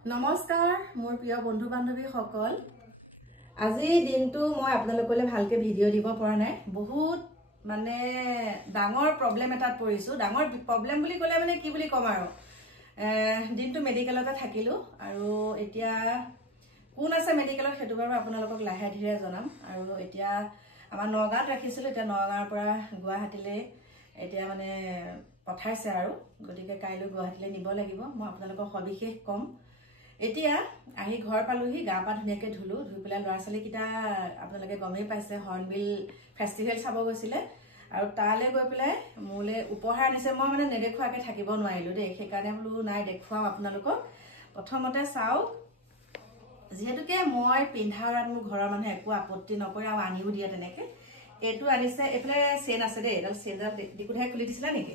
নমস্কাৰ মোৰ প্ৰিয় বন্ধু বান্ধৱী সকল আজি দিনটো মই আপোনালোকলৈ ভালকে ভিডিঅ' দিব পৰা নাই বহুত মানে ডাঙৰ প্ৰবলেম এটাত পৰিছো ডাঙৰ প্ৰবলেম বুলি ক'লে মানে কি বুলি কম আৰু দিনটো মেডিকেলতে থাকিলো আৰু এতিয়া কোন আছে মেডিকেলত হেতু বাৰু আপোনালোকক লাহে ধীৰে জনাম আৰু এতিয়া আমাৰ নগাঁৱত ৰাখিছিলো এতিয়া নগাঁৱৰ পৰা গুৱাহাটীলৈ এতিয়া মানে পঠাইছে আৰু গতিকে কাইলৈ গুৱাহাটীলৈ নিব লাগিব মই আপোনালোকক সবিশেষ কম এতিয়া আহি ঘৰ পালোহি গা পা ধুনিয়াকে ধুলো ধুই পেলাই লৰাছালি কিটা আপোনালোকে গমেই পাইছে হৰ্নবিল ফেষ্টিভেল চাব গৈছিলে আৰু তালে গৈ পেলাই মোলে উপহাৰ নিছে মই মানে নেদেখুৱাকে থাকিব নোৱাৰিলো দেই সেইকাৰণে বোলো নাই দেখুৱাও আপোনালোকক প্ৰথমতে চাও যেহেতুকে মই পিন্ধাৰাত মোৰ ঘৰৰ মানুহে একো আপত্তি নকৰে আৰু আনিও দিয়ে তেনেকে এটো আনিছে এফালে চেন আছে দেই এডাল চেনডাল দিকুধাই খুলি দিছিলা নেকি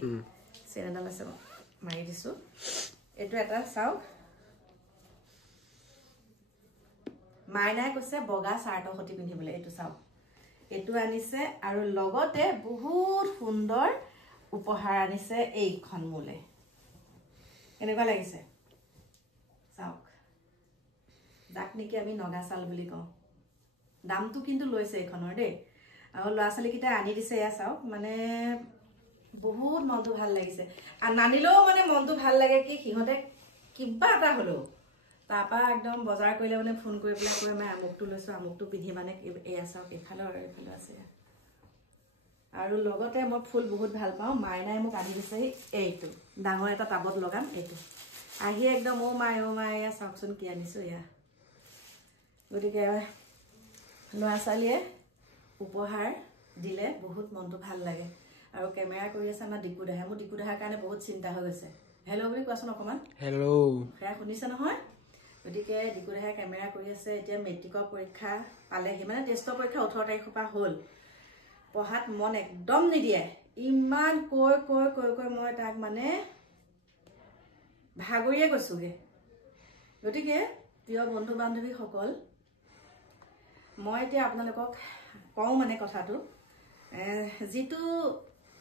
চেন এডাল আছে মাৰি দিছো এটো এটা চাও মাইনাই কৈছে বগা শাৰ্টৰ সতি পিন্ধিবলৈ এটো চাও এটো আনিছে আৰু লগতে বহুত সুন্দৰ উপহাৰ আনিছে এইখন মোলে এনেকুৱা লাগিছে চাও যাক নেকি আমি নগাচাল বুলি কওঁ দামটো কিন্তু লৈছে এইখনৰ দেই আৰু লৰাছালি কিটা আনি দিছে ইয়া চাও মানে বহুত মনটো ভাল লাগিছে আৰু নানিলেও মানে মনটো ভাল লাগে কি সিহঁতে কিবা এটা হলো তাপা একদম বজাৰ কৰিলে মানে ফোন কৰি পেলাই কয় মই আমুকটো লৈছো আমুকটো পিন্ধি মানে এই আছাও এফালে আছে আৰু লগতে মই ফুল বহুত ভাল পাওঁ মাইনাই মোক আনি দিছে এইটো ডাঙৰ এটা টাবত লগাম এইটো আহি একদম ও মাই চাওকচোন কি আনিছো ইয়া গতিকে লৰাছালিয়ে উপহাৰ দিলে বহুত মনটো ভাল লাগে আৰু কেমেৰা কৰি আছে আমাৰ দিকুদাহে মোৰ দিকুদাহাৰ কাৰণে বহুত চিন্তা হৈ গৈছে হেল্ল বুলি কোৱাচোন অকমান হেল্ল হেয়া শুনিছে নহয় গতিকে দিকুদাহে কেমেৰা কৰি আছে এতিয়া মেট্ৰিকৰ পৰীক্ষা পালেহি মানে টেষ্টৰ পৰীক্ষা 18 তাৰিখৰ পৰা হ'ল পঢ়াত মন একদম নিদিয়ে ইমান কৈ মই তাক মানে ভাগৰিয়ে গৈছোগে গতিকে প্ৰিয় বন্ধু বান্ধৱী সকল মই এতিয়া আপোনালোকক কওঁ মানে কথাটো যেটো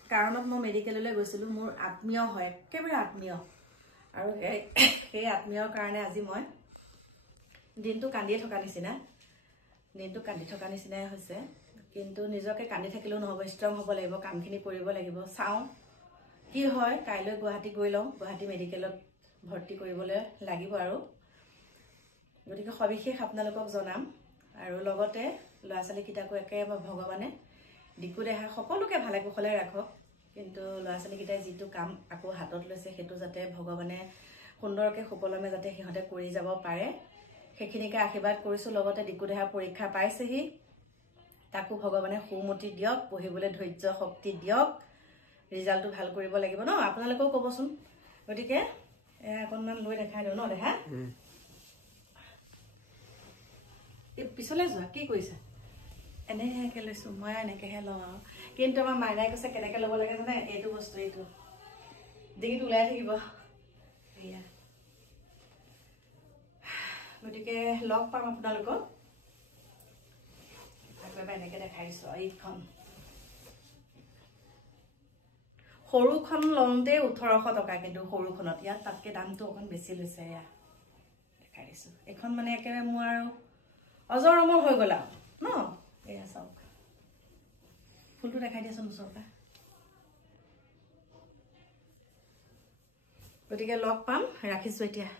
কাৰণত মই মেডিকেললৈ গৈছিলো মোৰ আত্মীয় হয় একেবাৰে আত্মীয় আৰু সেই আত্মীয়ৰ কাৰণে আজি মই দিনটো কান্দিয়ে থকা নিচিনাই হৈছে কিন্তু নিজকে কান্দি থাকিলেও নহব ষ্ট্ৰং হ'ব লাগিব কামখিনি কৰিব লাগিব চাও কি হয় কাইলৈ গুৱাহাটী গৈ লওঁ গুৱাহাটী মেডিকেলত ভৰ্তি কৰিবলৈ লাগিব আৰু গতিকে সবিশেষ আপোনালোকক জনাম আৰু লগতে লৰাছালি কিটাকো একেবাৰে ভগৱানে দিকুদেহা সকলোকে ভালে কুশলে ৰাখক কিন্তু লৰাছালি কিটাই যেটো কাম আকৌ হাতত লৈছে হেতু যাতে ভগৱানে সুন্দৰকে সুকলমে যাতে সিহঁতে কৰি যাব পাৰে সেইখিনিকে আশীৰ্বাদ কৰিছো লগতে দিকুদেহা পৰীক্ষা পাইছেহি তাকো ভগৱানে সুমতি দিয়ক পঢ়িবলৈ ধৈৰ্য শক্তি দিয়ক ৰিজাল্টটো ভাল কৰিব লাগিব ন আপোনালোকেও ক'বচোন গতিকে অকনমান লৈ দেখাই দিও ন দেহা পিছলে যোৱা কি কৰিছা এনেকে লৈছো মই এনেকেহে লওঁ আৰু কিন্তু আমাৰ মাইনাই কৈছে কেনেকে ল'ব লাগে জানে এইটো বস্তু এইটো ডিঙিত ওলাই থাকিব এয়া গতিকে লগ পাম আপোনালোকক একেবাৰে এনেকে দেখাই দিছো এইখন সৰুখন লওঁতে 1800 টকা কিন্তু সৰুখনত ইয়াত তাতকে দামটো অকণ বেছি লৈছে এয়া দেখাই দিছো এখন মানে একেবাৰে মোৰ আৰু অজৰ অমৰ হৈ গলা ন এয়া চাওক ফুলটো দেখাই দিয়াচোন ওচৰপা গতিকে লগ পাম ৰাখিছো এতিয়া